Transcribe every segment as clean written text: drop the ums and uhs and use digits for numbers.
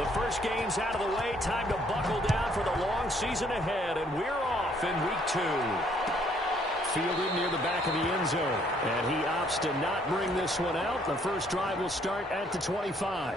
The first game's out of the way. Time to buckle down for the long season ahead, and we're off in week 2. Fielded near the back of the end zone, and he opts to not bring this one out. The first drive will start at the 25.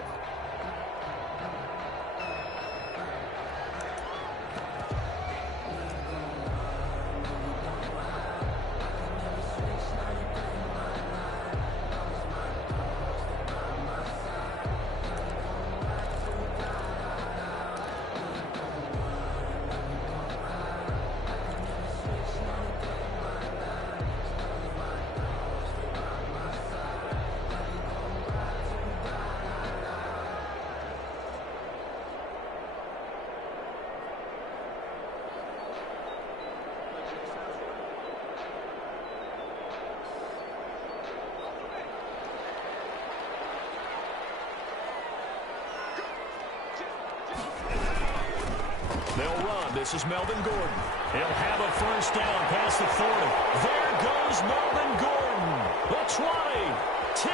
They'll run. This is Melvin Gordon. He'll have a first down past the 40. There goes Melvin Gordon. The 20, 10,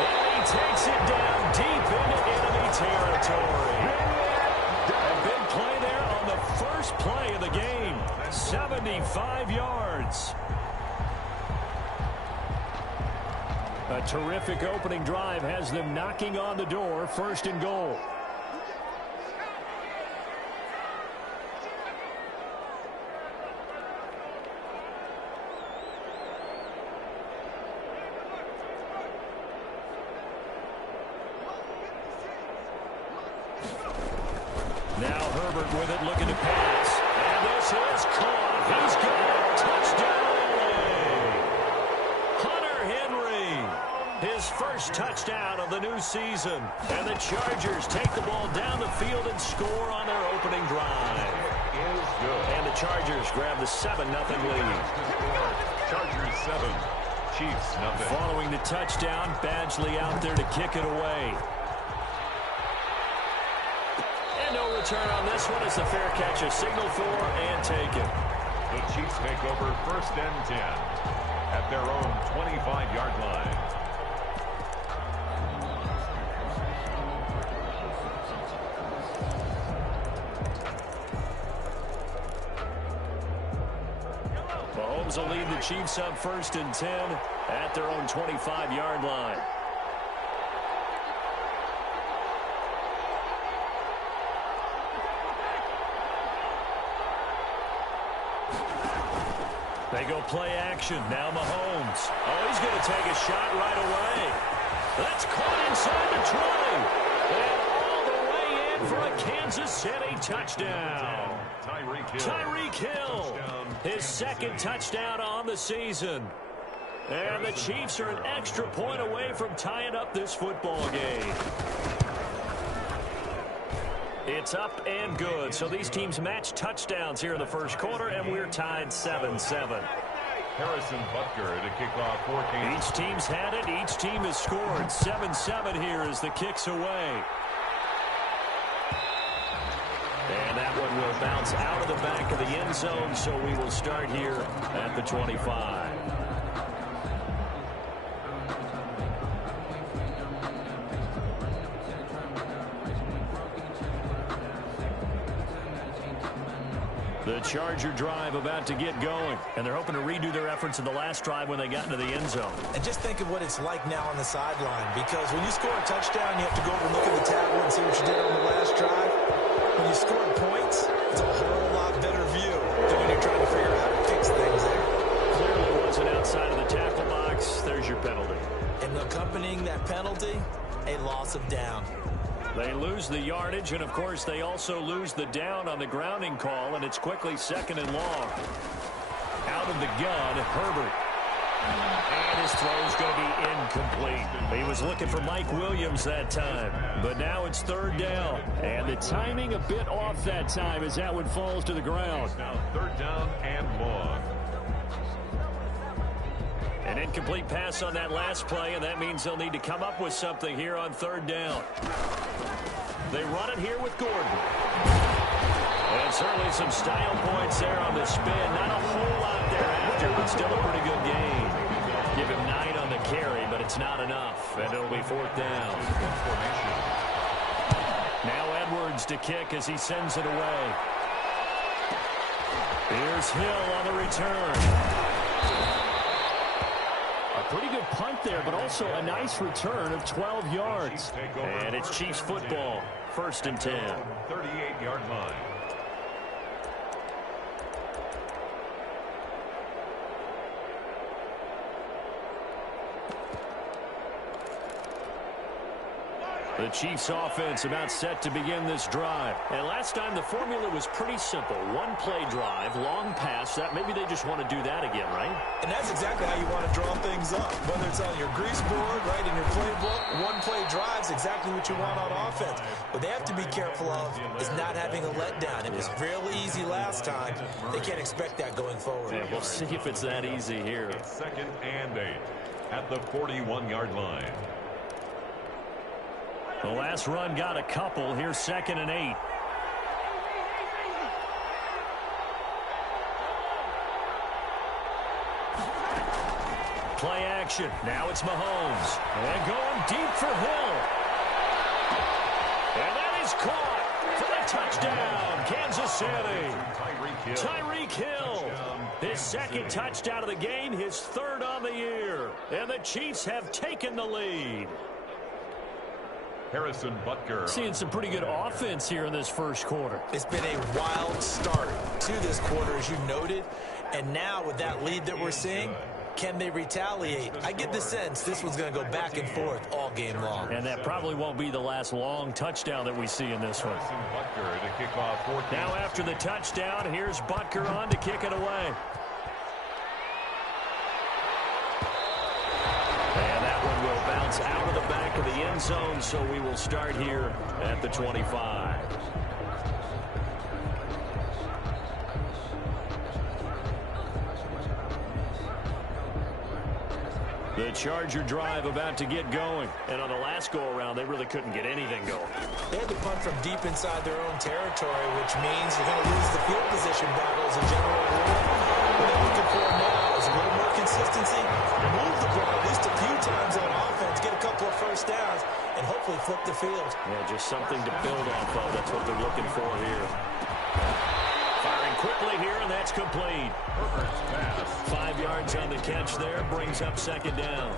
and he takes it down deep into enemy territory. A big play there on the first play of the game. 75 yards. A terrific opening drive has them knocking on the door. First and goal. Now Herbert with it, looking to pass. And this is caught. He's got it. Touchdown. Hunter Henry. His first touchdown of the new season. And the Chargers take the ball down the field and score on their opening drive. And the Chargers grab the 7-0 lead. Chargers 7, Chiefs 0. Following the touchdown, Badgley out there to kick it away. No return on this one as the fair catch is signaled for and taken. The Chiefs take over first and 10 at their own 25-yard line. Mahomes will lead the Chiefs up first and 10 at their own 25-yard line. They go play action. Now Mahomes. Oh, he's going to take a shot right away. That's caught inside the 20. And all the way in for a Kansas City touchdown. Tyreek Hill. His second touchdown on the season. And the Chiefs are an extra point away from tying up this football game. It's up and good. So these teams match touchdowns here in the first quarter, and we're tied 7-7. Harrison Butker to kick off 14. Each team's had it. Each team has scored. 7-7 here as the kick's away. And that one will bounce out of the back of the end zone, so we will start here at the 25. The Charger drive about to get going, and they're hoping to redo their efforts in the last drive when they got into the end zone. And just think of what it's like now on the sideline, because when you score a touchdown, you have to go over and look at the tablet and see what you did on the last drive. When you score points, it's a whole lot better view than when you're trying to figure out how to fix things there. Clearly wasn't outside of the tackle box. There's your penalty. And accompanying that penalty, a loss of down. They lose the yardage, and, of course, they also lose the down on the grounding call, and it's quickly second and long. Out of the gun, Herbert. And his throw's going to be incomplete. He was looking for Mike Williams that time, but now it's third down. And the timing a bit off that time as that one falls to the ground. Now third down and long. An incomplete pass on that last play, and that means they'll need to come up with something here on third down. They run it here with Gordon. And certainly some style points there on the spin. Not a whole lot thereafter, but still a pretty good game. Give him 9 on the carry, but it's not enough, and it'll be fourth down. Now backwards to kick as he sends it away. Here's Hill on the return. A pretty good punt there, but also a nice return of 12 yards. And it's Chiefs football, 1st and 10. 38-yard line. The Chiefs offense about set to begin this drive. And last time the formula was pretty simple. One play drive, long pass. That maybe they just want to do that again, right? And that's exactly how you want to draw things up. Whether it's on your grease board, right, in your playbook, one play drive's exactly what you want on offense. What they have to be careful of is not having a letdown. It was really easy last time. They can't expect that going forward. Yeah, we'll see if it's that easy here. 2nd and 8 at the 41-yard line. The last run got a couple. Here's 2nd and 8. Play action. Now it's Mahomes. And going deep for Hill. And that is caught for the touchdown. Kansas City. Tyreek Hill. His 2nd touchdown of the game. His 3rd on the year. And the Chiefs have taken the lead. Harrison Butker. Seeing some pretty good offense here in this 1st quarter. It's been a wild start to this quarter, as you noted. And now with that lead that we're seeing, can they retaliate? I get the sense this one's going to go back and forth all game long. And that probably won't be the last long touchdown that we see in this one. Harrison Butker to kick off 14. Now after the touchdown, here's Butker on to kick it away. And that one will bounce out of the back of the end zone, so we will start here at the 25. The Charger drive about to get going. And on the last go-around, they really couldn't get anything going. They had to punt from deep inside their own territory, which means you're going to lose the field position battle as a general rule. What they're looking for now is a little more consistency, move the ball at least a few times on offense, get a couple of first downs, and hopefully flip the field. Yeah, just something to build off of. That's what they're looking for here. Firing quickly here, and that's complete. 5 yards on the catch there, brings up 2nd down.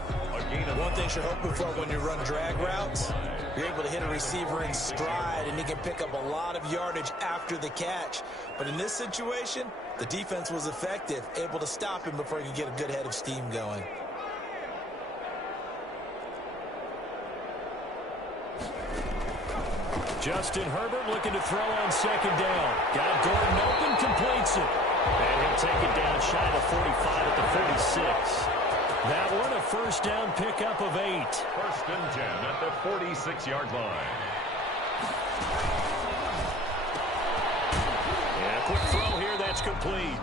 One thing you're hoping for when you run drag routes, you're able to hit a receiver in stride, and he can pick up a lot of yardage after the catch. But in this situation, the defense was effective, able to stop him before he could get a good head of steam going. Justin Herbert looking to throw on 2nd down. Got Gordon open, completes it. And he'll take it down shy of 45 at the 46. That one a 1st down pickup of 8. 1st and 10 at the 46-yard line. Yeah, quick throw here, that's complete.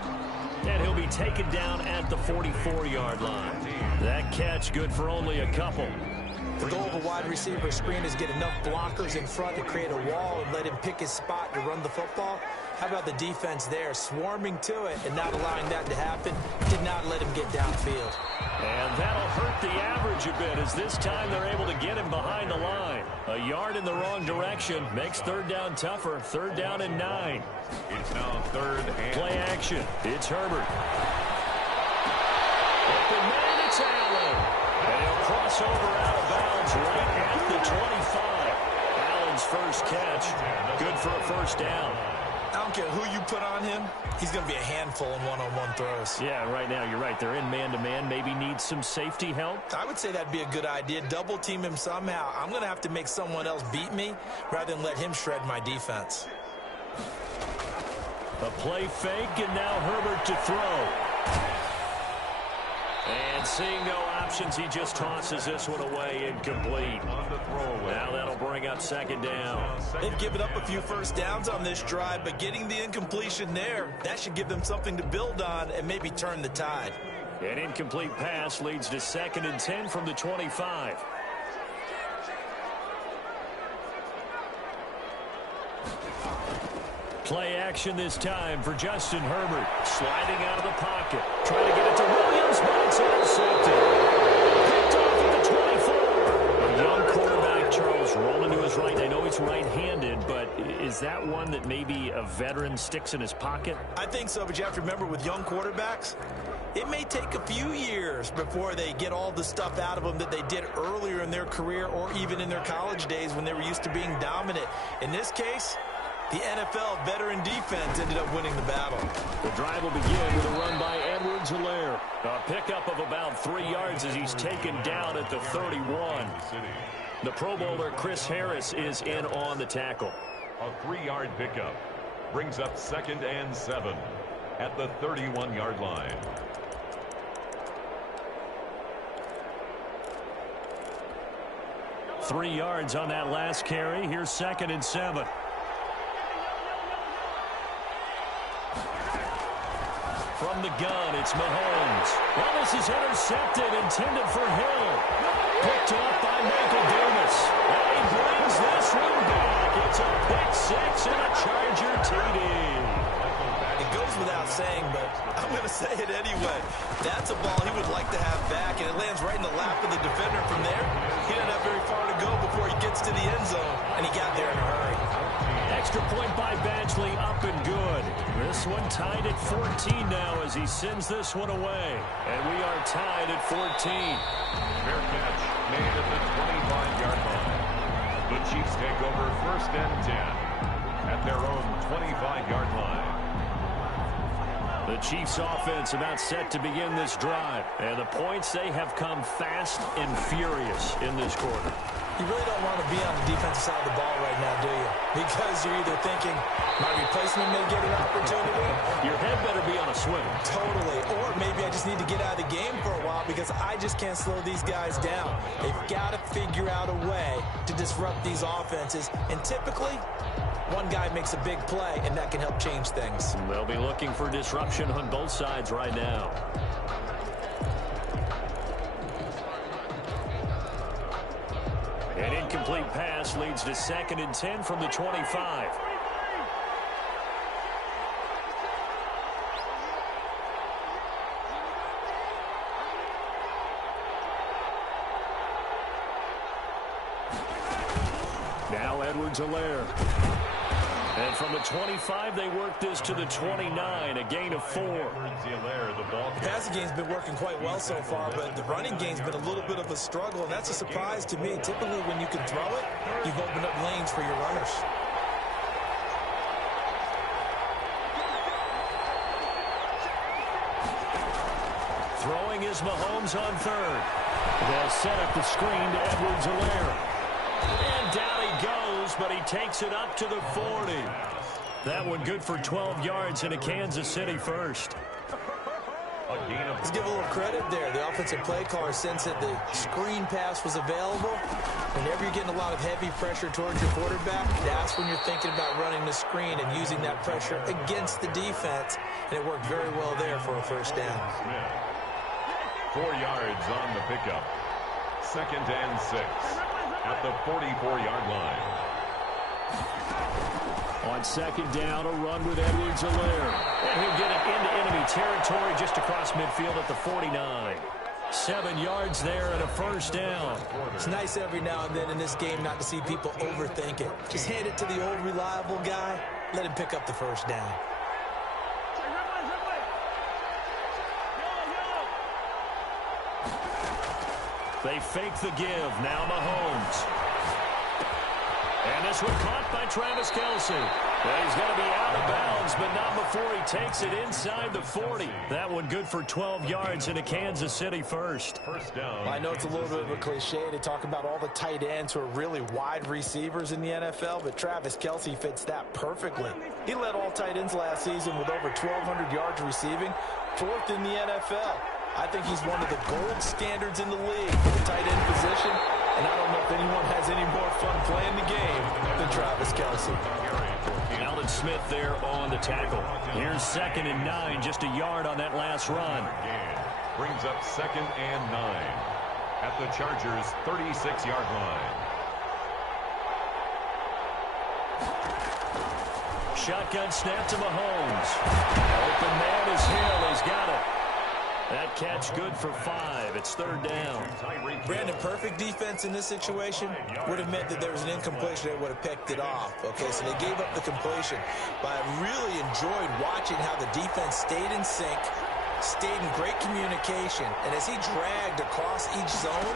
And he'll be taken down at the 44-yard line. That catch good for only a couple. The goal of a wide receiver screen is get enough blockers in front to create a wall and let him pick his spot to run the football. How about the defense there, swarming to it and not allowing that to happen? Did not let him get downfield. And that'll hurt the average a bit as this time they're able to get him behind the line. A yard in the wrong direction makes 3rd down tougher. 3rd down and 9. It's now 3rd and... Play action. It's Herbert. Open man, it's Allen. And he'll cross over out of bounds right at the 25. Allen's first catch. Good for a 1st down. I don't care who you put on him, he's going to be a handful in one-on-one throws. Yeah, right now you're right. They're in man-to-man. Maybe need some safety help. I would say that'd be a good idea. Double team him somehow. I'm going to have to make someone else beat me rather than let him shred my defense. A play fake, and now Herbert to throw. And seeing no options, he just tosses this one away, incomplete. Now that'll bring up 2nd down. They've given up a few first downs on this drive, but getting the incompletion there, that should give them something to build on and maybe turn the tide. An incomplete pass leads to 2nd and 10 from the 25. Play action this time for Justin Herbert. Sliding out of the pocket. Trying to get it to Williams, but it's intercepted. Picked off at the 24. A young quarterback, Charles, rolling to his is right. I know he's right-handed, but is that one that maybe a veteran sticks in his pocket? I think so, but you have to remember with young quarterbacks, it may take a few years before they get all the stuff out of them that they did earlier in their career or even in their college days when they were used to being dominant. In this case, the NFL veteran defense ended up winning the battle. The drive will begin with a run by Edwards-Helaire. A pickup of about 3 yards as he's taken down at the 31. The Pro Bowler Chris Harris is in on the tackle. A 3-yard pickup brings up 2nd and 7 at the 31-yard line. Three yards on that last carry. Here's 2nd and 7. From the gun, it's Mahomes. Well, this is intercepted, intended for Hill. Picked up by Michael Davis. And he brings this one back. It's a pick six and a Charger TD. It goes without saying, but I'm going to say it anyway. That's a ball he would like to have back, and it lands right in the lap of the defender. From there, he didn't have very far to go before he gets to the end zone, and he got there in a hurry. Extra point by Badgley, up and good. This one tied at 14 now as he sends this one away. And we are tied at 14. Fair catch made at the 25-yard line. The Chiefs take over 1st and 10 at their own 25-yard line. The Chiefs offense about set to begin this drive. And the points, they have come fast and furious in this quarter. You really don't want to be on the defensive side of the ball right now, do you? Because you're either thinking, my replacement may get an opportunity. Your head better be on a swing. Totally. Or maybe I just need to get out of the game for a while because I just can't slow these guys down. They've got to figure out a way to disrupt these offenses. And typically, one guy makes a big play, and that can help change things. They'll be looking for disruption on both sides right now. An incomplete pass leads to 2nd and 10 from the 25. Now Edwards-Helaire. And from the 25, they work this to the 29, a gain of 4. The passing game's been working quite well so far, but the running game's been a little bit of a struggle, and that's a surprise to me. Typically, when you can throw it, you've opened up lanes for your runners. Throwing is Mahomes on 3rd. They'll set up the screen to Edwards-Helaire. And down he goes, but he takes it up to the 40. That one good for 12 yards in a Kansas City first. Let's give a little credit there. The offensive play caller sensed that the screen pass was available. Whenever you're getting a lot of heavy pressure towards your quarterback, that's when you're thinking about running the screen and using that pressure against the defense. And it worked very well there for a first down. 4 yards on the pickup. 2nd and 6 at the 44-yard line. On 2nd down, a run with Edwards-Helaire. And he'll get it into enemy territory just across midfield at the 49. 7 yards there and a first down. It's nice every now and then in this game not to see people overthink it. Just hand it to the old reliable guy. Let him pick up the first down. They fake the give. Now Mahomes. And this one caught by Travis Kelce. Well, he's going to be out of bounds, but not before he takes it inside the 40. That one good for 12 yards in a Kansas City first. First down. I know it's a little bit of a cliche to talk about all the tight ends who are really wide receivers in the NFL, but Travis Kelce fits that perfectly. He led all tight ends last season with over 1,200 yards receiving, 4th in the NFL. I think he's one of the gold standards in the league for the tight end position, and I don't know if anyone has any more fun playing the game than Travis Kelce. Alden Smith there on the tackle. Here's 2nd and 9, just a yard on that last run. Brings up 2nd and 9 at the Chargers' 36-yard line. Shotgun snap to Mahomes. Open man is Hill. He's got it. That catch good for 5. It's 3rd down. Brandon, perfect defense in this situation would have meant that there was an incompletion that would have picked it off. Okay, so they gave up the completion. But I really enjoyed watching how the defense stayed in sync, stayed in great communication. And as he dragged across each zone,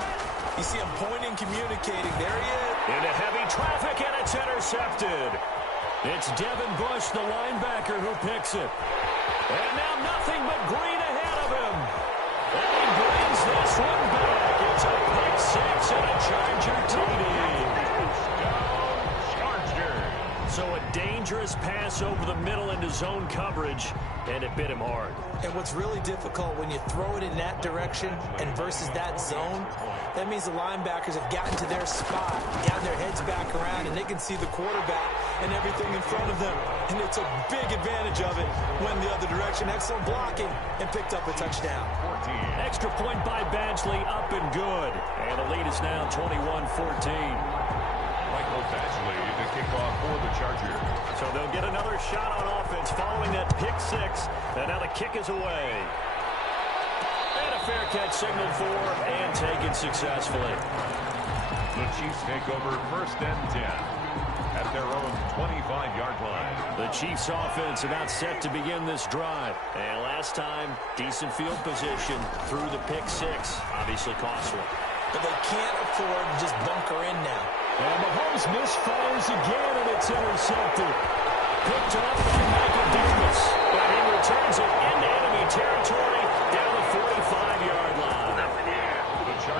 you see him pointing, communicating. There he is. Into heavy traffic, and it's intercepted. It's Devin Bush, the linebacker, who picks it. And now nothing but green ahead of him. And he brings this one back. It's a pick 6 and a Charger TD. So a dangerous pass over the middle into zone coverage, and it bit him hard. And what's really difficult when you throw it in that direction and versus that zone, that means the linebackers have gotten to their spot, gotten their heads back around, and they can see the quarterback and everything in front of them. And it's a big advantage of it when the other direction. Excellent blocking and picked up a touchdown. Extra point by Badgley, up and good. And the lead is now 21-14. Michael Badgley to kick off for the Chargers. So they'll get another shot on offense following that pick 6. And now the kick is away. And a fair catch signaled for and taken successfully. The Chiefs take over 1st and 10 at their own 25-yard line. The Chiefs offense about set to begin this drive. And last time, decent field position through the pick 6. Obviously costly. But they can't afford to just bunker in now. And Mahomes misfires again, and it's intercepted. Picked up by Michael Davis. And he returns it into enemy territory down the 45-yard line.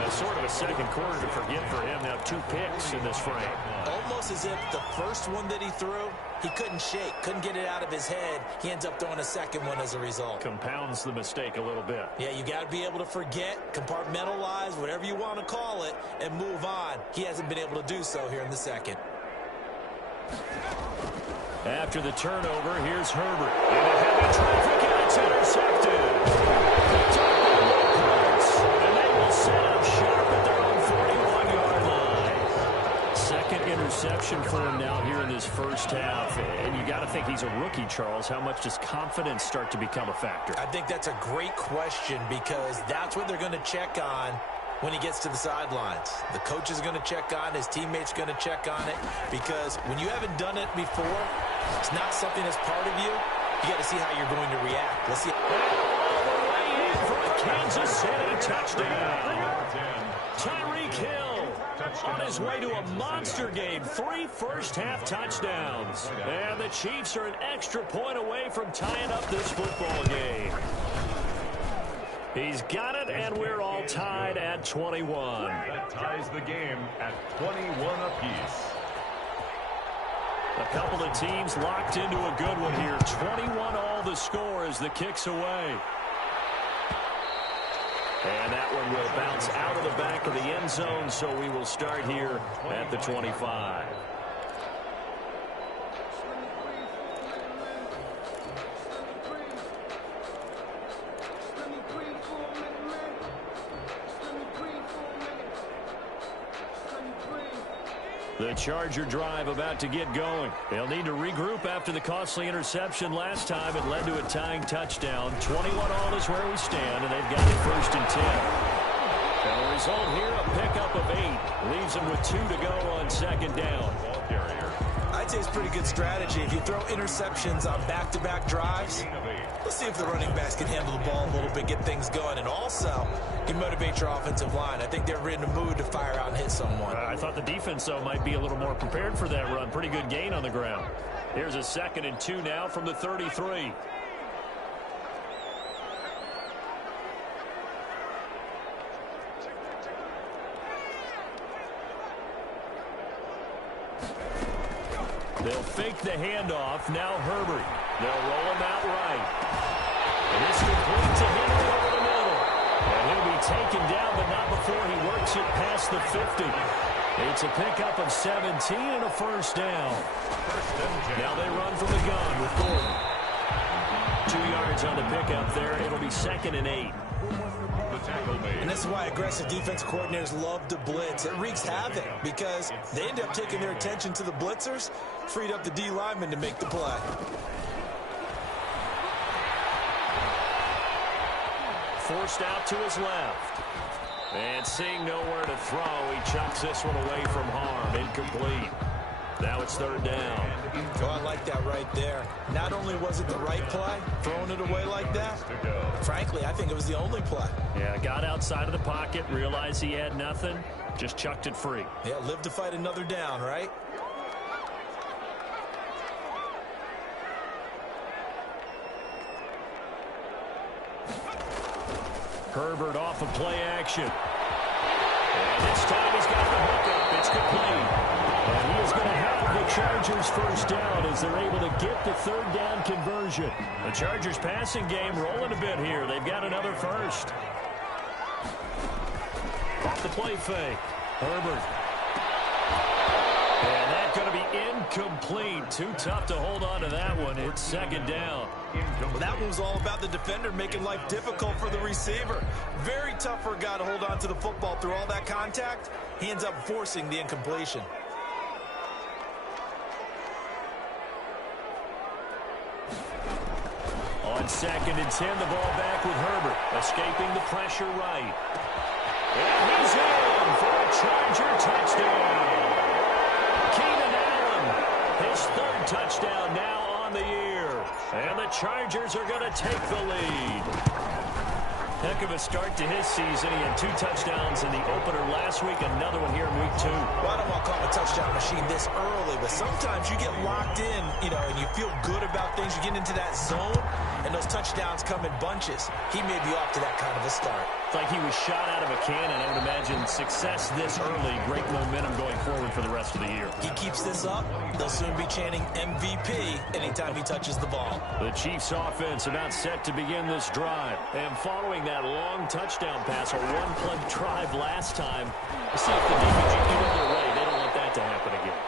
Sort of a second quarter to forget for him. Now 2 picks in this frame. Almost as if the first one that he threw, he couldn't shake, couldn't get it out of his head. He ends up throwing a second one as a result. Compounds the mistake a little bit. Yeah, you got to be able to forget, compartmentalize, whatever you want to call it, and move on. He hasn't been able to do so here in the second. After the turnover, here's Herbert. Into heavy traffic, and it's intercepted. And they will set up sharp at their own 41-yard line. Second interception for him now here in this first half. And you got to think he's a rookie, Charles. How much does confidence start to become a factor? I think that's a great question because that's what they're going to check on when he gets to the sidelines. The coach is going to check on, his teammates going to check on it, because when you haven't done it before, it's not something that's part of you. You got to see how you're going to react. Let's see. All the way in for a Kansas City touchdown. Tyreek Hill on his way to a monster game. 3 first-half touchdowns. And the Chiefs are an extra point away from tying up this football game. He's got it, and we're all tied at 21. That ties the game at 21 apiece. A couple of teams locked into a good one here. 21 all the score as the kick's away. And that one will bounce out of the back of the end zone, so we will start here at the 25. The Charger drive about to get going. They'll need to regroup after the costly interception last time. It led to a tying touchdown. 21 all is where we stand, and they've got it 1st and 10. And the result here, a pickup of 8. Leaves them with 2 to go on 2nd down. Ball carrier. I'd say it's pretty good strategy. If you throw interceptions on back-to-back drives, let's see if the running backs can handle the ball a little bit, get things going. And also, you motivate your offensive line. I think they're in the mood to fire out and hit someone. I thought the defense, though, might be a little more prepared for that run. Pretty good gain on the ground. Here's a 2nd and 2 now from the 33. They'll fake the handoff. Now Herbert. They'll roll him out right. And this complete to Henry over the middle. And he'll be taken down, but not before he works it past the 50. It's a pickup of 17 and a 1st down. Now they run from the gun with Gordon. 2 yards on the pickup there. It'll be 2nd and 8. And this is why aggressive defense coordinators love to blitz. It wreaks havoc because they end up taking their attention to the blitzers, freed up the D lineman to make the play. forced out to his left. And seeing nowhere to throw, he chucks this one away from harm. Incomplete. Now it's third down. Oh, I like that right there. Not only was it the right play, throwing it away like that, frankly, I think it was the only play. Yeah, got outside of the pocket, realized he had nothing, just chucked it free. Yeah, live to fight another down, right? Herbert off of play action. And this time he's got the hookup. It's complete. And he is going to have the Chargers first down as they're able to get the third down conversion. The Chargers passing game rolling a bit here. They've got another first. Off the play fake. Herbert. And that's going to be incomplete. Too tough to hold on to that one. It's second down. Well, that one was all about the defender making life difficult for the receiver. Very tough for a guy to hold on to the football through all that contact. He ends up forcing the incompletion. On 2nd and 10, the ball back with Herbert, escaping the pressure right. And he's in for a Charger touchdown. Keenan Allen, his third touchdown now on the year. And the Chargers are going to take the lead. Heck of a start to his season. He had 2 touchdowns in the opener last week, another one here in week 2. Well, I don't want to call him a touchdown machine this early, but sometimes you get locked in, and you feel good about things. You get into that zone, and those touchdowns come in bunches. He may be off to that kind of a start. It's like he was shot out of a cannon. I would imagine success this early, great momentum going forward for the rest of the year. He keeps this up, they'll soon be chanting MVP anytime he touches the ball. The Chiefs offense about set to begin this drive. And following that long touchdown pass, a one-play drive last time, let's see if the defense can get their way. They don't want that to happen again.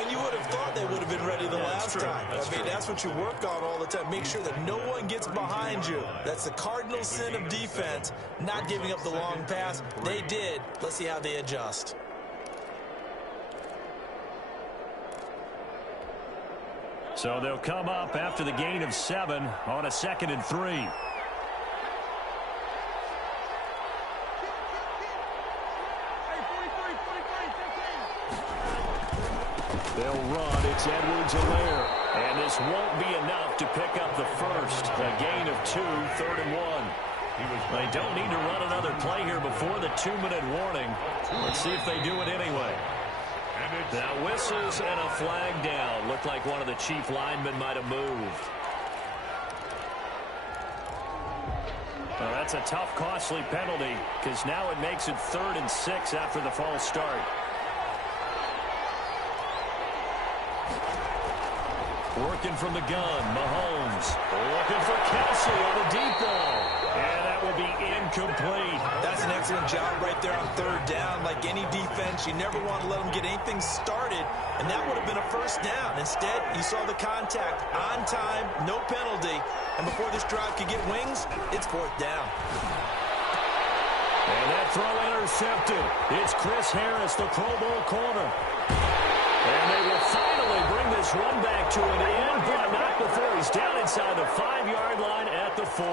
And you would have thought they would have been ready the last time. That's what you work on all the time. Make sure that no one gets behind you. That's the cardinal sin of defense, not giving up the long pass. They did. Let's see how they adjust. So they'll come up after the gain of 7 on a 2nd and 3. They'll run. It's Edwards-Helaire. And this won't be enough to pick up the first. A gain of 2, 3rd and 1. They don't need to run another play here before the 2-minute warning. Let's see if they do it anyway. Now whistles and a flag down. Looked like one of the Chief linemen might have moved. Well, that's a tough, costly penalty because now it makes it 3rd and 6 after the false start. Working from the gun, Mahomes. Looking for Kelsey on the deep ball. And that will be incomplete. That's an excellent job right there on 3rd down. Like any defense, you never want to let them get anything started. And that would have been a first down. Instead, you saw the contact on time, no penalty. And before this drive could get wings, it's 4th down. And that throw intercepted. It's Chris Harris, the Pro Bowl corner. And they will finally bring this run back to an end, but not before he's down inside the 5-yard line at the 4.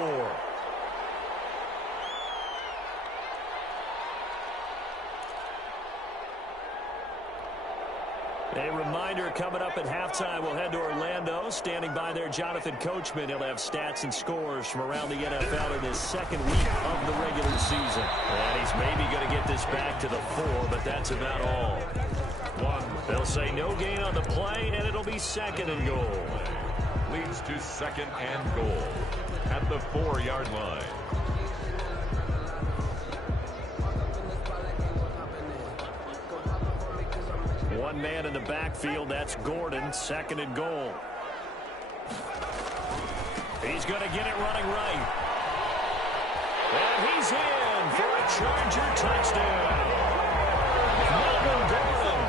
A reminder coming up at halftime, we'll head to Orlando. Standing by there, Jonathan Coachman. He'll have stats and scores from around the NFL in his 2nd week of the regular season. And he's maybe going to get this back to the 4, but that's about all. They'll say no gain on the play, and it'll be 2nd and goal. Leads to 2nd and goal at the 4-yard line. One man in the backfield, that's Gordon, 2nd and goal. He's going to get it running right. And he's in for a Charger touchdown. Gordon,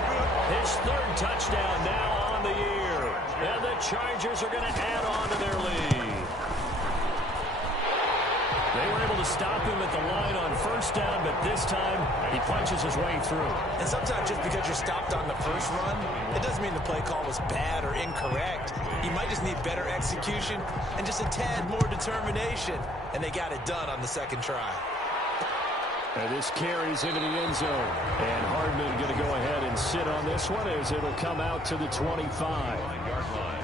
his 3rd touchdown now on the year. And the Chargers are going to add on to their lead. They were able to stop him at the line on first down, but this time he punches his way through. And sometimes just because you're stopped on the first run, it doesn't mean the play call was bad or incorrect. You might just need better execution and just a tad more determination. And they got it done on the second try. And this carries into the end zone. And Hardman going to go ahead and sit on this one as it'll come out to the 25-yard line.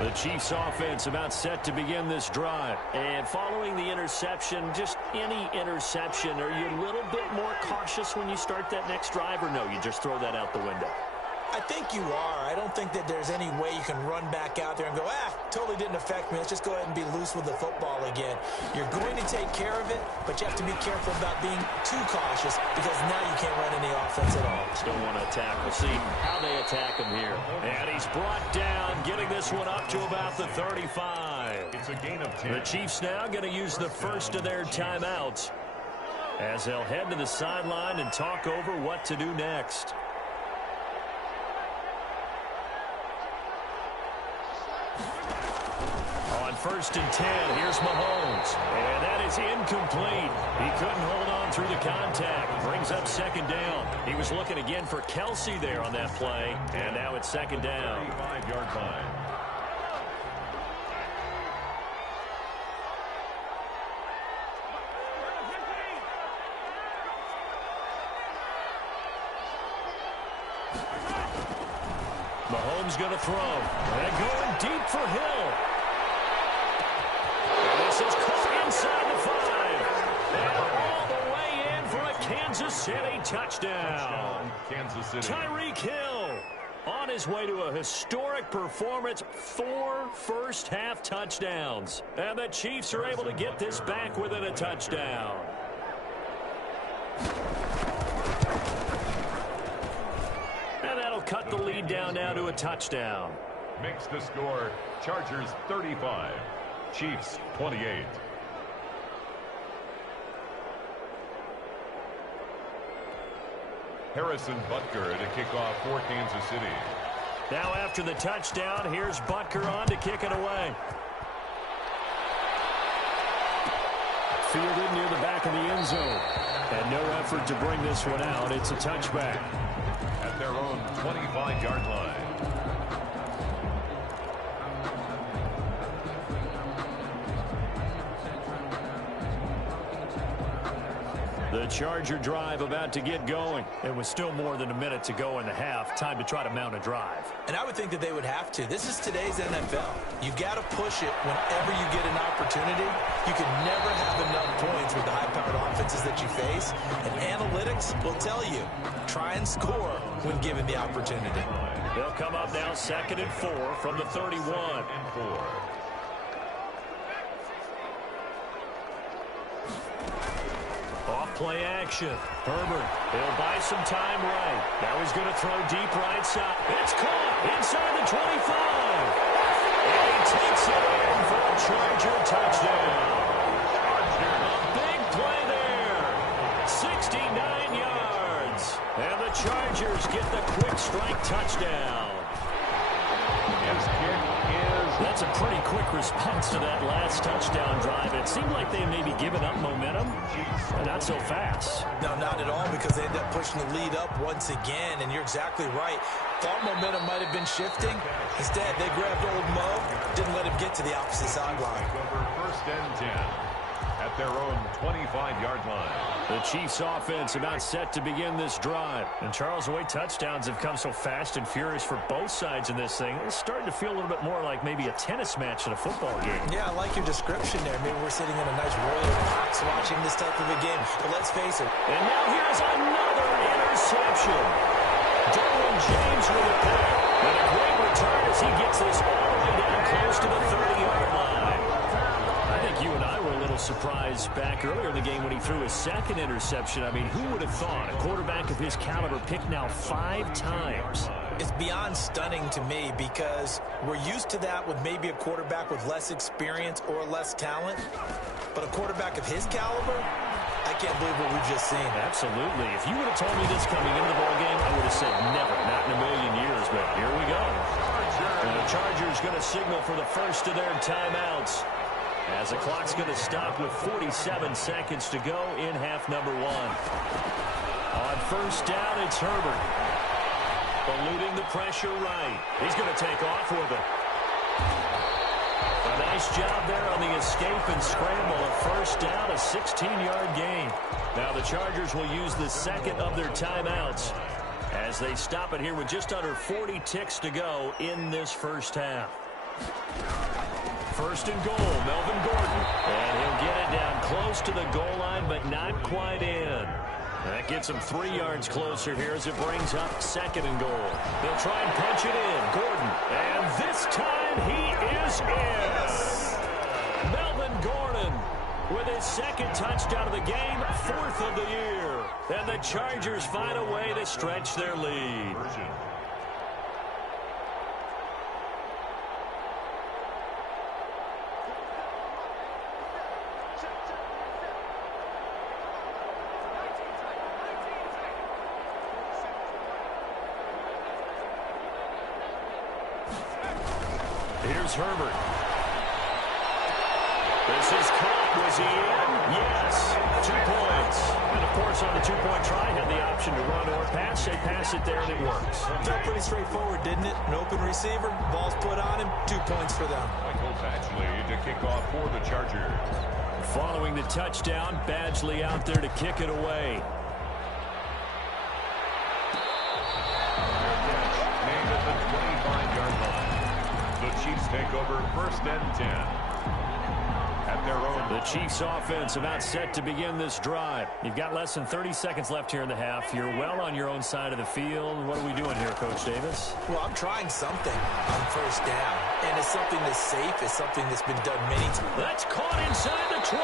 The Chiefs offense about set to begin this drive. And following the interception, just any interception, are you a little bit more cautious when you start that next drive, or no, you just throw that out the window? I think you are. I don't think that there's any way you can run back out there and go, totally didn't affect me. Let's just go ahead and be loose with the football again. You're going to take care of it, but you have to be careful about being too cautious because now you can't run any offense at all. Still want to attack. We'll see how they attack him here. And he's brought down, getting this one up to about the 35. It's a gain of 10. The Chiefs now going to use the first of their timeouts as they'll head to the sideline and talk over what to do next. First and 10, here's Mahomes. And that is incomplete. He couldn't hold on through the contact. Brings up second down. He was looking again for Kelsey there on that play. And now it's second down. 35-yard line. Mahomes going to throw. And going deep for Hill. This is caught inside the 5. And all the way in for a Kansas City touchdown. Kansas City. Tyreek Hill on his way to a historic performance. 4 first-half touchdowns. And the Chiefs are able to get this back within a touchdown. And that'll cut the lead down now to a touchdown. Makes the score Chargers 35. Chiefs 28. Harrison Butker to kick off for Kansas City. Now after the touchdown, here's Butker on to kick it away. Fielded near the back of the end zone. And no effort to bring this one out. It's a touchback. At their own 25-yard line. The Charger drive about to get going. It was still more than a minute to go in the half. Time to try to mount a drive. And I would think that they would have to. This is today's NFL. You've got to push it whenever you get an opportunity. You can never have enough points with the high-powered offenses that you face. And analytics will tell you, try and score when given the opportunity. They'll come up now 2nd and 4 from the 31. 2nd and 4. Off-play action. Herbert, he'll buy some time right. Now he's going to throw deep right side. It's caught inside the 25. And he takes it in for a Charger touchdown. A big play there. 69 yards. And the Chargers get the quick strike touchdown. His kick is... That's a pretty quick response to that last touchdown drive. It seemed like they maybe given up momentum, but not so fast. No, not at all, because they ended up pushing the lead up once again, and you're exactly right. Thought momentum might have been shifting. Instead, they grabbed old Mo, didn't let him get to the opposite sideline. Over 1st and 10 at their own 25-yard line. The Chiefs offense about set to begin this drive. And Charles, the way touchdowns have come so fast and furious for both sides in this thing, it's starting to feel a little bit more like maybe a tennis match in a football game. Yeah, I like your description there. Maybe we're sitting in a nice royal box watching this type of a game. But let's face it. And now here's another interception. Derwin James with a pick. And a great return as he gets this all the way down close to the 30-yard line. I think you and I were a little little surprise back earlier in the game when he threw his second interception. I mean, who would have thought a quarterback of his caliber picked now 5 times? It's beyond stunning to me because we're used to that with maybe a quarterback with less experience or less talent. But a quarterback of his caliber, I can't believe what we've just seen. Absolutely. If you would have told me this coming into the ballgame, I would have said never, not in a million years. But here we go. And the Chargers going to signal for the first of their timeouts, as the clock's going to stop with 47 seconds to go in half number 1. On first down, it's Herbert. Eluding the pressure right. He's going to take off with it. A nice job there on the escape and scramble. A first down, a 16-yard gain. Now the Chargers will use the second of their timeouts as they stop it here with just under 40 ticks to go in this first half. First and goal, Melvin Gordon. And he'll get it down close to the goal line, but not quite in. That gets him 3 yards closer here as it brings up second and goal. They'll try and punch it in. Gordon. And this time he is in. Melvin Gordon with his second touchdown of the game, 4th of the year. And the Chargers find a way to stretch their lead. Here's Herbert. This is caught. Was he in? Yes. 2 points. And, of course, on the 2-point try, had the option to run or pass. They pass it there, and it works. Felt pretty straightforward, didn't it? An open receiver, ball's put on him, 2 points for them. Michael Badgley to kick off for the Chargers. Following the touchdown, Badgley out there to kick it away. Made at the 25-yard line. The Chiefs take over first and 10. At their own. The Chiefs offense about set to begin this drive. You've got less than 30 seconds left here in the half. You're well on your own side of the field. What are we doing here, Coach Davis? Well, I'm trying something on first down. And it's something that's safe. It's something that's been done many times. That's caught inside the 20.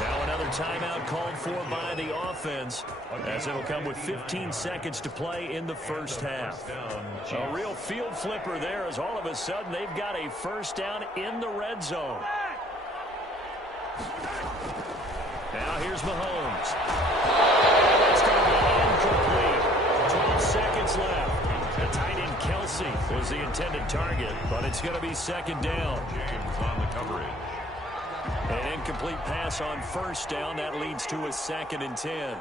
Now another timeout called for by the offense, as it'll come with 15 seconds to play in the first half. A real field flipper there, as all of a sudden they've got a first down in the red zone. Now here's Mahomes. It's going to be incomplete. 12 seconds left. The tight end Kelsey was the intended target, but it's going to be second down. James on the coverage. An incomplete pass on first down. That leads to a 2nd and 10.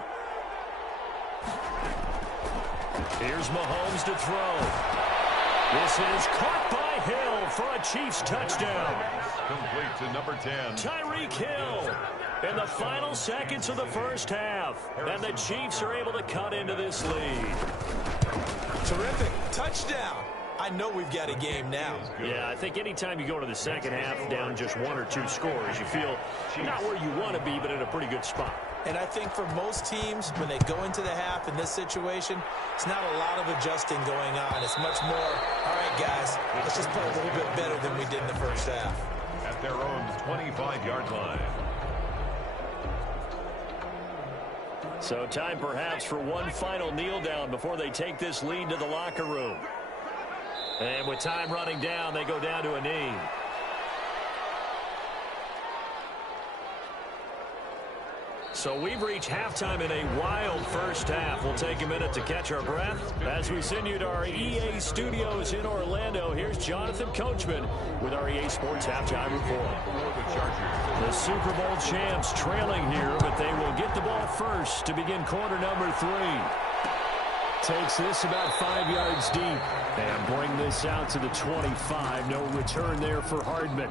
Here's Mahomes to throw. This is caught by Hill for a Chiefs touchdown. Complete to number 10. Tyreek Hill in the final seconds of the first half. And the Chiefs are able to cut into this lead. Terrific. Touchdown. I know we've got a game now. Yeah, I think anytime you go to the second half down just 1 or 2 scores, you feel not where you want to be, but in a pretty good spot. And I think for most teams, when they go into the half in this situation, it's not a lot of adjusting going on. It's much more, all right, guys, let's just play a little bit better than we did in the first half. At their own 25-yard line. So time perhaps for one final kneel down before they take this lead to the locker room. And with time running down, they go down to a knee. So we've reached halftime in a wild first half. We'll take a minute to catch our breath as we send you to our EA studios in Orlando. Here's Jonathan Coachman with our EA Sports Halftime Report. The Super Bowl champs trailing here, but they will get the ball first to begin quarter number 3. Takes this about 5 yards deep and bring this out to the 25. No return there for Hardman.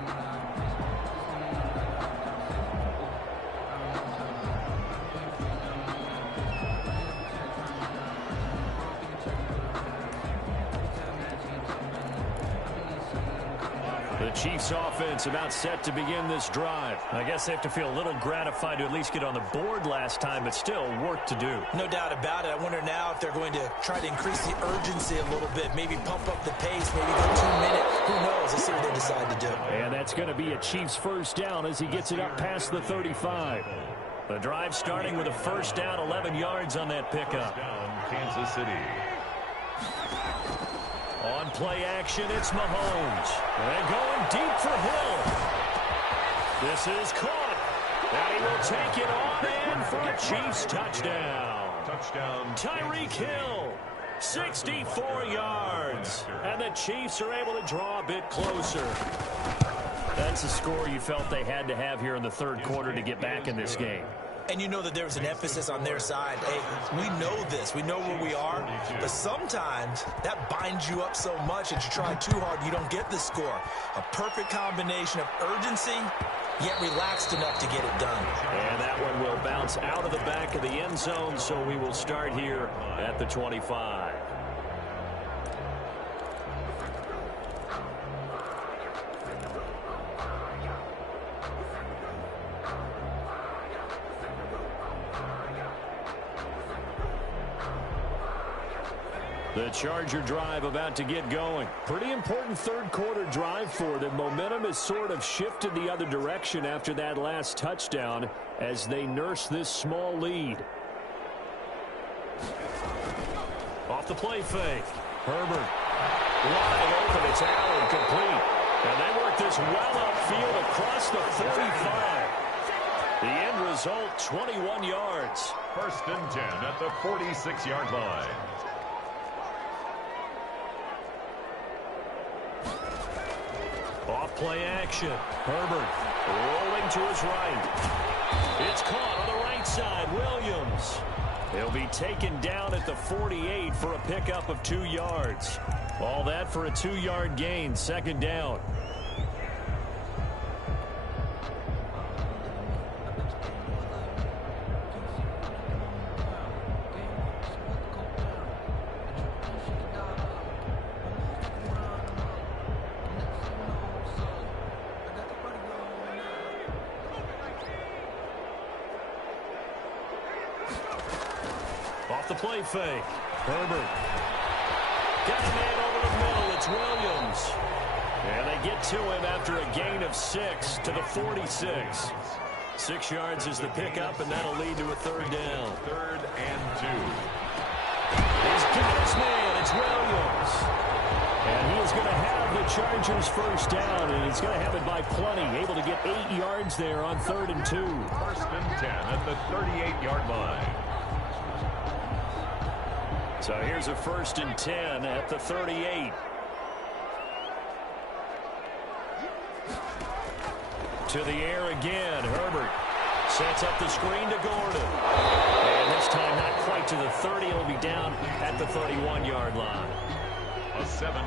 The Chiefs offense about set to begin this drive. I guess they have to feel a little gratified to at least get on the board last time, but still work to do. No doubt about it. I wonder now if they're going to try to increase the urgency a little bit, maybe pump up the pace, maybe go 2 minutes. Who knows? It's see what they decide to do. And that's going to be a Chiefs first down as he gets it up past the 35. The drive starting with a first down, 11 yards on that pickup. Kansas City. On play action, it's Mahomes. And going deep for Hill. This is caught. And he will take it on in for a Chiefs touchdown. Touchdown. Tyreek Hill, 64 yards. And the Chiefs are able to draw a bit closer. That's a score you felt they had to have here in the third quarter to get back in this game. And you know that there's an emphasis on their side. Hey, we know this. We know where we are. But sometimes that binds you up so much that you try too hard, you don't get the score. A perfect combination of urgency, yet relaxed enough to get it done. And that one will bounce out of the back of the end zone, so we will start here at the 25. The Charger drive about to get going. Pretty important third quarter drive for them. Momentum has sort of shifted the other direction after that last touchdown as they nurse this small lead. Off the play fake. Herbert. Wide open. It's Allen complete. And they work this well upfield across the 45. The end result, 21 yards. First and 10 at the 46-yard line. Off play action. Herbert rolling to his right. It's caught on the right side. Williams. He'll be taken down at the 48 for a pickup of 2 yards. All that for a 2-yard gain. Second down. Off the play fake. Herbert. Got a man over the middle. It's Williams. And they get to him after a gain of 6 to the 46. 6 yards is the pickup, and that'll lead to a third down. Third and 2. He's got his man. It's Williams. And he is going to have the Chargers first down, and he's going to have it by plenty. Able to get 8 yards there on 3rd and 2. First and 10 at the 38-yard line. So here's a 1st and 10 at the 38. To the air again. Herbert sets up the screen to Gordon. And this time not quite to the 30. It'll be down at the 31-yard line.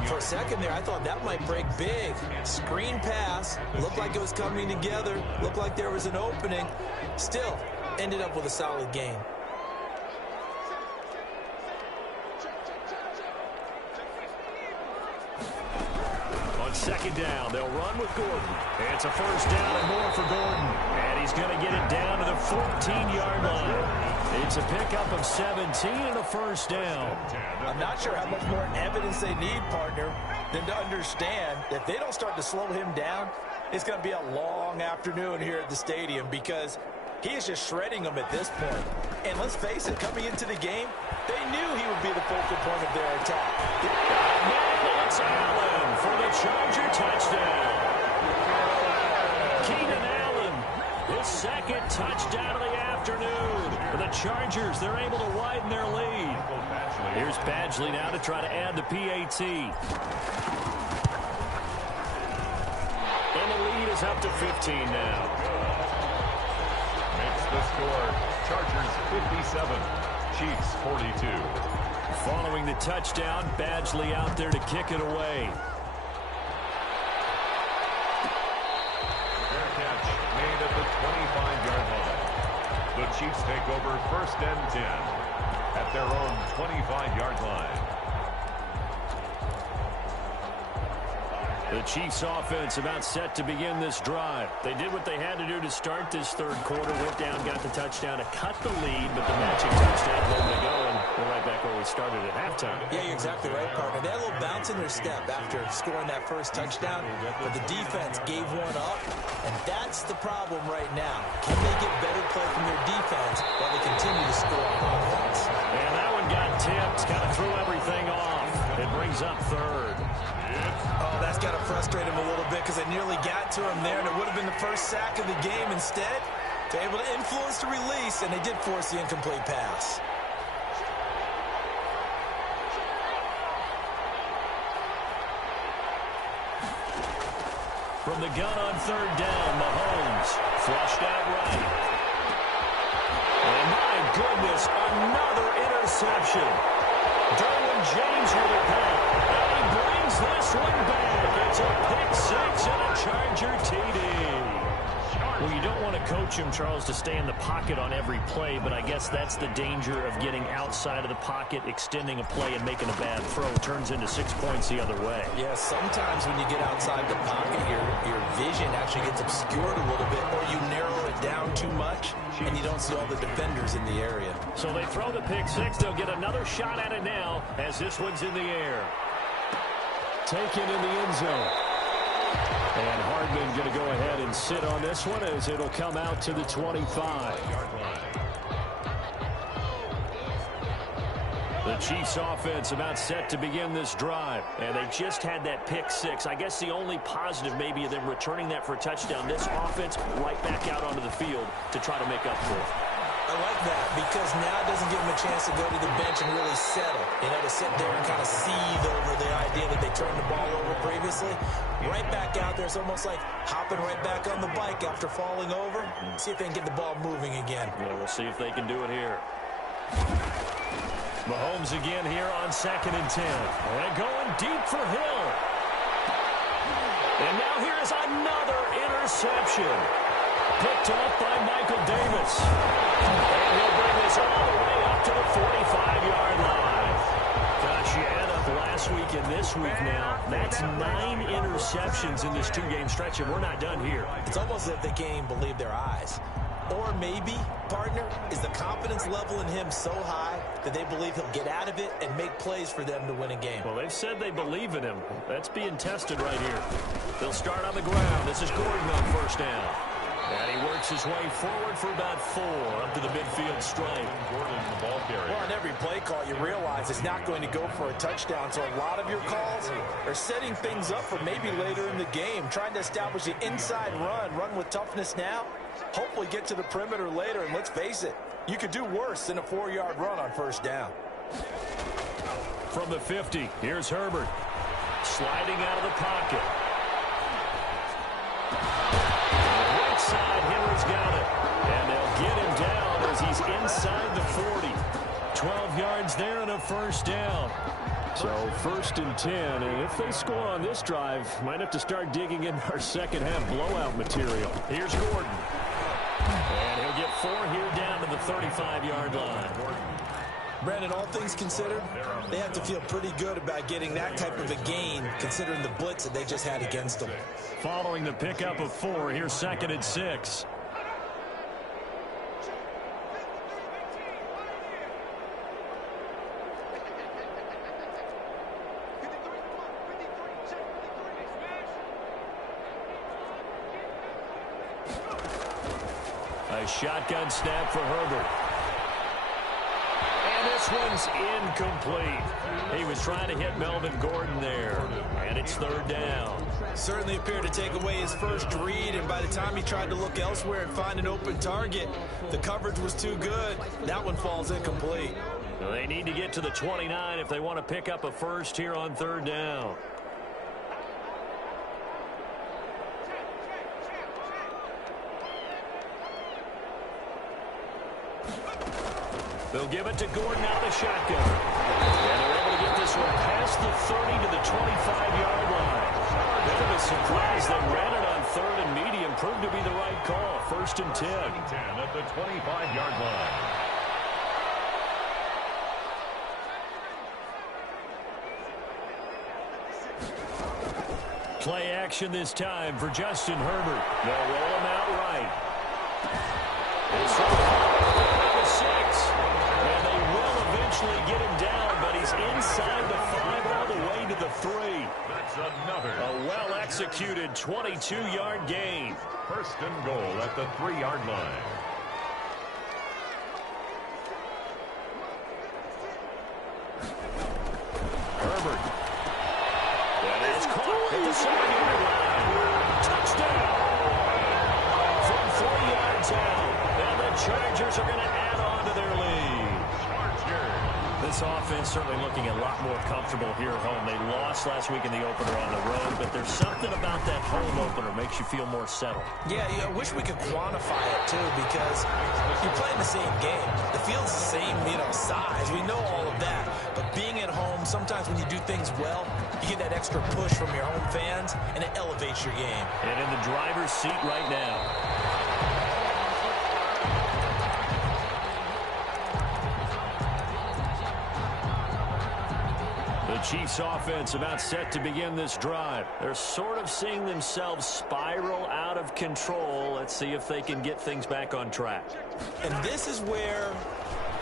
For a second there, I thought that might break big. Screen pass. Looked like it was coming together. Looked like there was an opening. Still, ended up with a solid gain. On second down, they'll run with Gordon. It's a first down and more for Gordon. And he's going to get it down to the 14-yard line. It's a pickup of 17 and a first down. I'm not sure how much more evidence they need, partner, than to understand that if they don't start to slow him down, it's going to be a long afternoon here at the stadium because he is just shredding them at this point. And let's face it, coming into the game, they knew he would be the focal point of their attack. It's Allen for the Charger touchdown. Keenan Allen, his second touchdown of the afternoon. For the Chargers, they're able to widen their lead. Here's Badgley now to try to add the PAT. And the lead is up to 15 now. Makes the score. Chargers 57, Chiefs 42. Following the touchdown, Badgley out there to kick it away. Fair catch made at the 25-yard line. The Chiefs take over 1st and 10 at their own 25-yard line. The Chiefs offense about set to begin this drive. They did what they had to do to start this third quarter. Went down, got the touchdown to cut the lead, but the matching touchdown home to go. And We're right back where we started at halftime. Yeah, you're exactly right, partner. They had a little bounce in their step after scoring that first touchdown, but the defense gave one up, and that's the problem right now. Can they get better play from their defense while they continue to score on offense? And that one got tipped, kind of threw everything off. It brings up third. Oh, that's got to frustrate him a little bit because they nearly got to him there, and it would have been the first sack of the game. Instead, they're able to influence the release, and they did force the incomplete pass. From the gun on third down, Mahomes flushed out right. And my goodness, another interception. Derwin James with a pick. And he brings this one back. It's a pick six and a Charger TD. Well, you don't want to coach him, Charles, to stay in the pocket on every play, but I guess that's the danger of getting outside of the pocket, extending a play, and making a bad throw. It turns into 6 points the other way. Yeah, sometimes when you get outside the pocket, your vision actually gets obscured a little bit, or you narrow it down too much, and you don't see all the defenders in the area. So they throw the pick six. They'll get another shot at it now as this one's in the air. Taken in the end zone. And Hardman going to go ahead and sit on this one as it'll come out to the 25-yard line. The Chiefs offense about set to begin this drive. And they just had that pick six. I guess the only positive maybe of them returning that for a touchdown. This offense right back out onto the field to try to make up for it. I like that because now it doesn't give them a chance to go to the bench and really settle. You know, to sit there and kind of seethe over the idea that they turned the ball over previously. Right back out there. It's almost like hopping right back on the bike after falling over. See if they can get the ball moving again. Well, we'll see if they can do it here. Mahomes again here on 2nd and 10. And going deep for Hill. And now here's another interception. Picked up by Michael Davis. And he'll bring this all the way up to the 45-yard line. Gosh, you add up last week and this week now. That's 9 interceptions in this two-game stretch, and we're not done here. It's almost as if they can't even believe their eyes. Or maybe, partner, is the confidence level in him so high that they believe he'll get out of it and make plays for them to win a game. Well, they've said they believe in him. That's being tested right here. They'll start on the ground. This is Gordon on first down. And he works his way forward for about 4 up to the midfield stripe. Gordon, the ball carrier. Well, on every play call, you realize it's not going to go for a touchdown. So a lot of your calls are setting things up for maybe later in the game, trying to establish the inside run with toughness now, hopefully get to the perimeter later. And let's face it, you could do worse than a 4-yard run on first down. From the 50, here's Herbert. Sliding out of the pocket. Side, Henry's got it. And they'll get him down as he's inside the 40. 12 yards there and a first down. So 1st and 10. And if they score on this drive, might have to start digging in our second half blowout material. Here's Gordon. And he'll get 4 here down to the 35-yard line. Brandon, all things considered, they have to feel pretty good about getting that type of a gain considering the blitz that they just had against them. Following the pickup of 4, here's 2nd and 6. A shotgun snap for Herbert. This one's incomplete. He was trying to hit Melvin Gordon there, and it's 3rd down. Certainly appeared to take away his first read, and by the time he tried to look elsewhere and find an open target, the coverage was too good. That one falls incomplete. Well, they need to get to the 29 if they want to pick up a first here on 3rd down. They'll give it to Gordon out of the shotgun. And they're able to get this one past the 30 to the 25-yard line. Bit of a surprise. They ran it on 3rd and medium. Proved to be the right call. 1st and 10. 10 at the 25-yard line. Play action this time for Justin Herbert. They'll roll him out right. It's 6. And they will eventually get him down, but he's inside the 5 all the way to the 3. That's another. A well-executed 22-yard gain. First and goal at the 3-yard line. Herbert. That is caught at the 7-yard line. Touchdown. From 3 yards out. And the Chargers are going to add on to their lead. This offense certainly looking a lot more comfortable here at home. They lost last week in the opener on the road, but there's something about that home opener makes you feel more settled. Yeah, I wish we could quantify it, too, because you're playing the same game. The field's the same, size. We know all of that. But being at home, sometimes when you do things well, you get that extra push from your home fans, and it elevates your game. And in the driver's seat right now. The Chiefs offense about set to begin this drive. They're sort of seeing themselves spiral out of control. Let's see if they can get things back on track. And this is where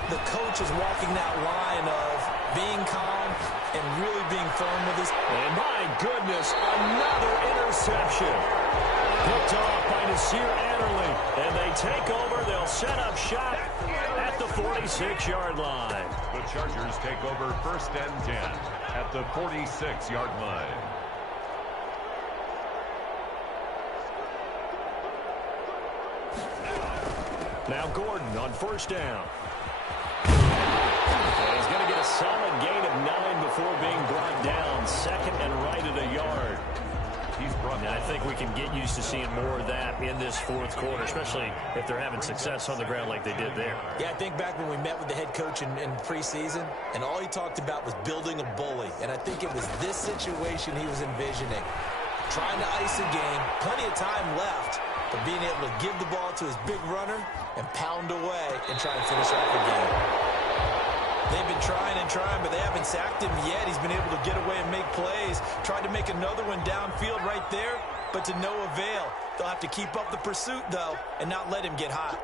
the coach is walking that line of being calm and really being firm with his... And my goodness, another interception. Picked off by Nasir Adderley. And they take over. They'll set up shop at the 46-yard line. The Chargers take over first and 10 at the 46-yard line. Now Gordon on first down. And he's going to get a solid gain of 9 before being brought down. Second and right at a yard. He's brought down. I think we can get used to seeing more of that in this fourth quarter, especially if they're having success on the ground like they did there. Yeah, I think back when we met with the head coach in preseason, and all he talked about was building a bully. And I think it was this situation he was envisioning. Trying to ice a game, plenty of time left, but being able to give the ball to his big runner and pound away and try and finish off the game. They've been trying and trying, but they haven't sacked him yet. He's been able to get away and make plays. Tried to make another one downfield right there, but to no avail. They'll have to keep up the pursuit, though, and not let him get hot.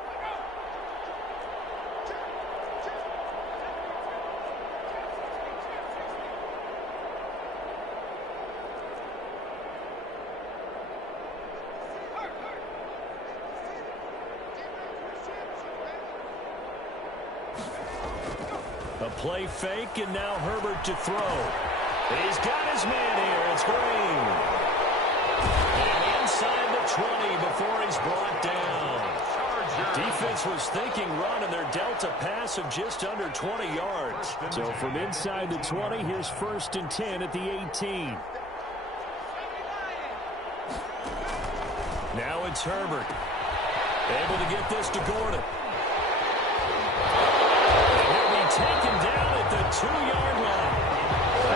A play fake, and now Herbert to throw. He's got his man here. It's Green. And inside the 20 before he's brought down. Defense was thinking run, and they're dealt a pass of just under 20 yards. So from inside the 20, here's first and 10 at the 18. Now it's Herbert. Able to get this to Gordon. Taken down at the 2-yard line.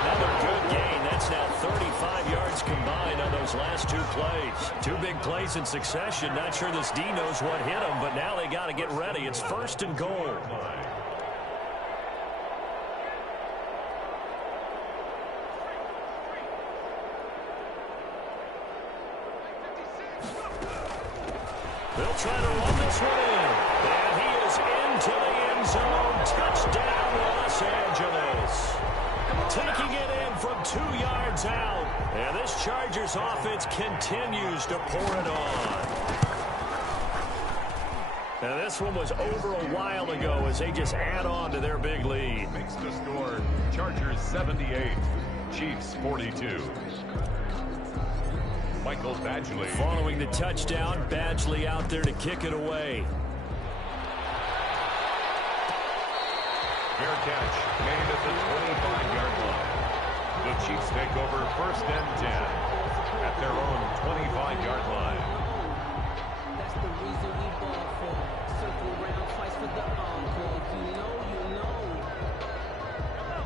Another good gain. That's now 35 yards combined on those last 2 plays. 2 big plays in succession. Not sure this D knows what hit him, but now they got to get ready. It's first and goal. They'll try to run this one in. And he is into the end zone. Touchdown, Los Angeles. Taking it in from 2 yards out. And this Chargers offense continues to pour it on. Now this one was over a while ago as they just add on to their big lead. Makes the score Chargers 78, Chiefs 42. Michael Badgley. Following the touchdown, Badgley out there to kick it away. Fair catch made at the 25-yard line. The Chiefs take over first and 10 at their own 25-yard line. That's the reason we ball for. Circle around twice for the encore. If you know, you know.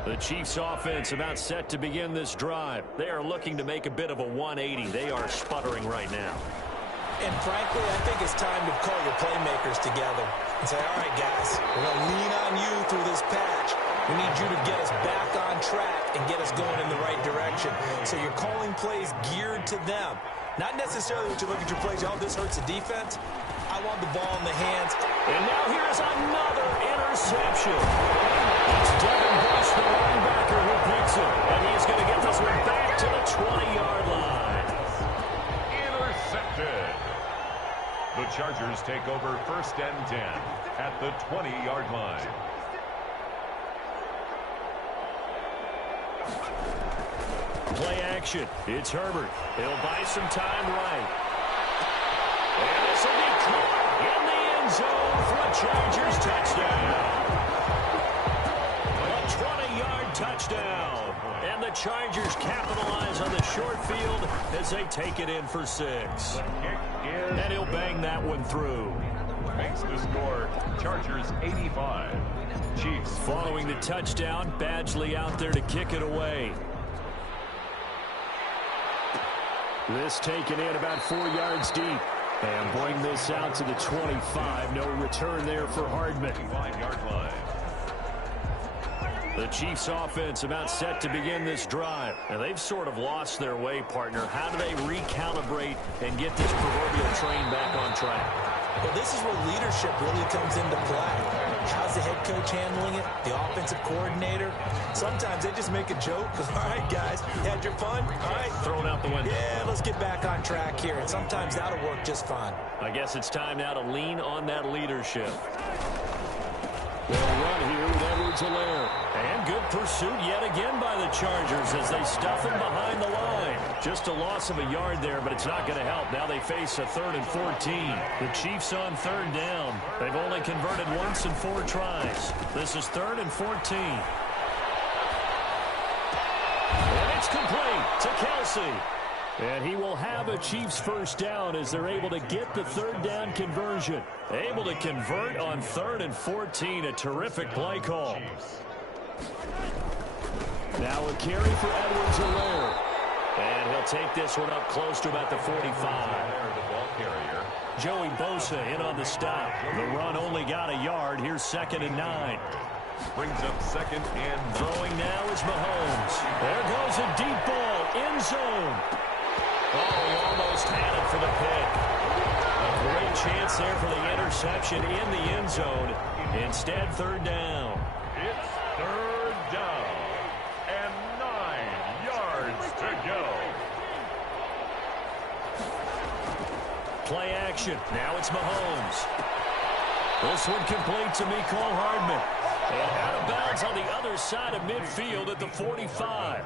The Chiefs offense about set to begin this drive. They are looking to make a bit of a 180. They are sputtering right now. And frankly, I think it's time to call your playmakers together and say, all right, guys, we're going to lean on you through this patch. We need you to get us back on track and get us going in the right direction. So you're calling plays geared to them. Not necessarily when you look at your plays, oh, this hurts the defense. I want the ball in the hands. And now here's another interception. It's done. It's the linebacker who picks it. And he's going to get this one back to the 20-yard line. Intercepted. The Chargers take over 1st and 10 at the 20-yard line. Play action. It's Herbert. He'll buy some time right. And this will be caught in the end zone for a Chargers touchdown. A 20-yard touchdown. And the Chargers capitalize on the short field as they take it in for 6. And he'll bang that one through. Makes the score Chargers 85. Chiefs. Following the touchdown, Badgley out there to kick it away. This taken in about 4 yards deep. And bring this out to the 25. No return there for Hardman. 5-yard line. The Chiefs offense about set to begin this drive. And they've sort of lost their way, partner. How do they recalibrate and get this proverbial train back on track? Well, this is where leadership really comes into play. How's the head coach handling it? The offensive coordinator? Sometimes they just make a joke. All right, guys, you had your fun? All right. Throw it out the window. Yeah, let's get back on track here. And sometimes that'll work just fine. I guess it's time now to lean on that leadership. They'll run here with Edwards-Helaire. And good pursuit yet again by the Chargers as they stuff him behind the line. Just a loss of a yard there, but it's not going to help. Now they face a 3rd and 14. The Chiefs on 3rd down. They've only converted once in 4 tries. This is 3rd and 14. And it's complete to Kelsey. And he will have a Chiefs first down as they're able to get the 3rd down conversion. Able to convert on 3rd and 14. A terrific play call. Now a carry for Edwards-Helaire. And he'll take this one up close to about the 45. The ball carrier. Joey Bosa in on the stop. The run only got a yard. Here's 2nd and 9. Brings up 2nd and throwing now is Mahomes. There goes a deep ball. End zone. Oh, he almost had it for the pick. A great chance there for the interception in the end zone. Instead, 3rd down. It's 3rd down. And 9 yards to go. Play action. Now it's Mahomes. This one complete to Mecole Hardman. And out of bounds on the other side of midfield at the 45.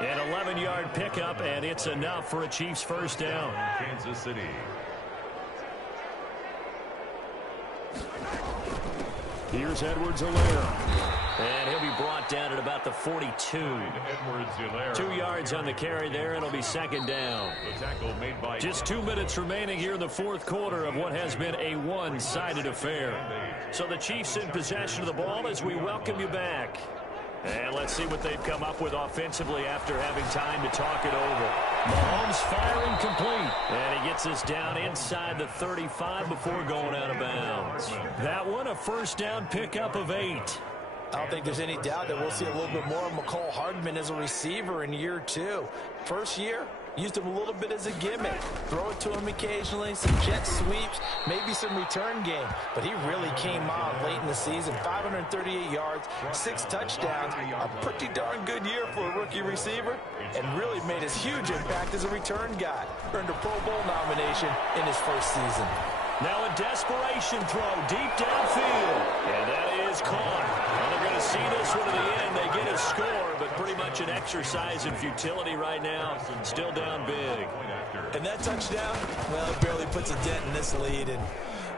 An 11-yard pickup, and it's enough for a Chiefs first down. Kansas City. Here's Edwards-Helaire. And he'll be brought down at about the 42. Edwards-Helaire. 2 yards on the carry there, and it'll be 2nd down. The tackle made by just 2 minutes remaining here in the 4th quarter of what has been a one-sided affair. So the Chiefs in possession of the ball as we welcome you back. And let's see what they've come up with offensively after having time to talk it over. Mahomes firing complete. And he gets us down inside the 35 before going out of bounds. That one, a first down pickup of 8. I don't think there's any doubt that we'll see a little bit more of Mecole Hardman as a receiver in year 2. First year, used him a little bit as a gimmick. Throw it to him occasionally, some jet sweeps, maybe some return game. But he really came on late in the season. 538 yards, 6 touchdowns. A pretty darn good year for a rookie receiver. And really made his huge impact as a return guy. Earned a Pro Bowl nomination in his first season. Now a desperation throw deep downfield. And that is caught. Well, they're going to see this one to the end. They get a score, but pretty much an exercise in futility right now. Still down big. And that touchdown, well, it barely puts a dent in this lead. And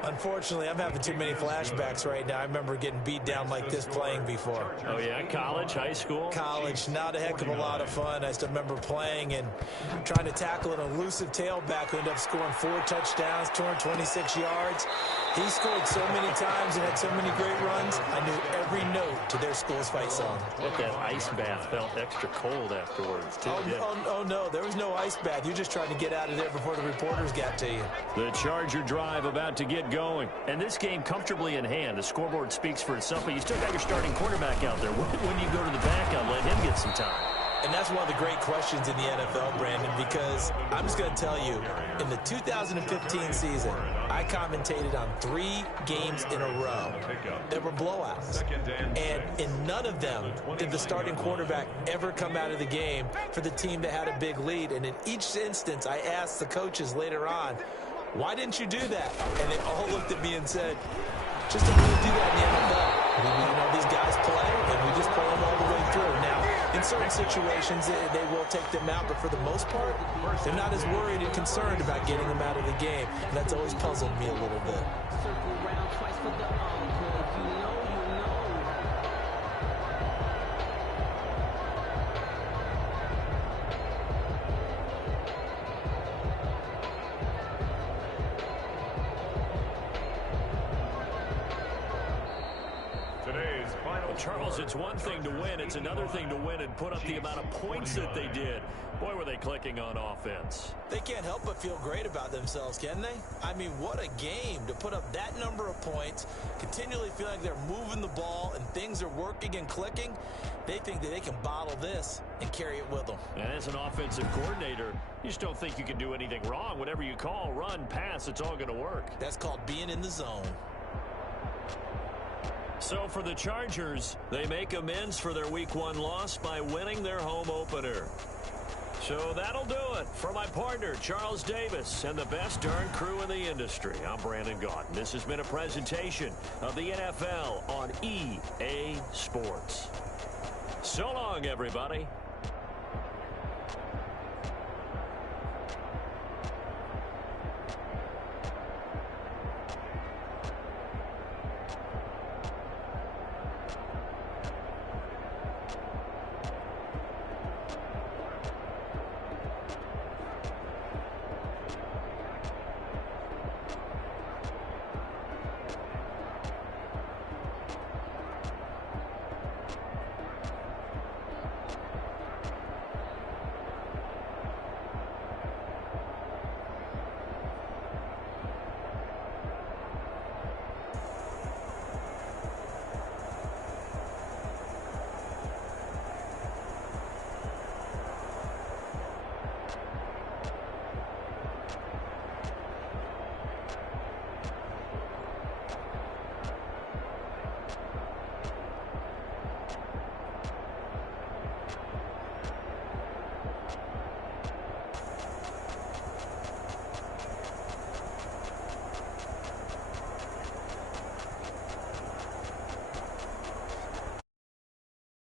unfortunately, I'm having too many flashbacks right now. I remember getting beat down like this playing before. Oh, yeah? College, high school? College. Not a heck of a lot of fun. I still remember playing and trying to tackle an elusive tailback who ended up scoring 4 touchdowns, 226 yards. He scored so many times and had so many great runs, I knew every note to their school's fight song. But that ice bath felt extra cold afterwards, too. Oh, no. There was no ice bath. You just tried to get out of there before the reporters got to you. The Charger drive about to get going. And this game comfortably in hand. The scoreboard speaks for itself, but you still got your starting quarterback out there. When you go to the backup, let him get some time. And that's one of the great questions in the NFL, Brandon, because I'm just going to tell you, in the 2015 season, I commentated on 3 games in a row that were blowouts. And in none of them did the starting quarterback ever come out of the game for the team that had a big lead. And in each instance, I asked the coaches later on, why didn't you do that? And they all looked at me and said, just don't really do that in the NFL. You know, these guys play, and we just play them all the way through. Now, in certain situations, they will take them out, but for the most part, they're not as worried and concerned about getting them out of the game. And that's always puzzled me a little bit. Circle round twice for the encore. If you know, you know. Charles, it's one thing to win. It's another thing to win and put up the amount of points that they did. Boy, were they clicking on offense. They can't help but feel great about themselves, can they? I mean, what a game to put up that number of points, continually feel like they're moving the ball and things are working and clicking. They think that they can bottle this and carry it with them. And as an offensive coordinator, you just don't think you can do anything wrong. Whatever you call, run, pass, it's all going to work. That's called being in the zone. So for the Chargers, they make amends for their Week 1 loss by winning their home opener. So that'll do it. For my partner, Charles Davis, and the best darn crew in the industry, I'm Brandon Gaudin. This has been a presentation of the NFL on EA Sports. So long, everybody.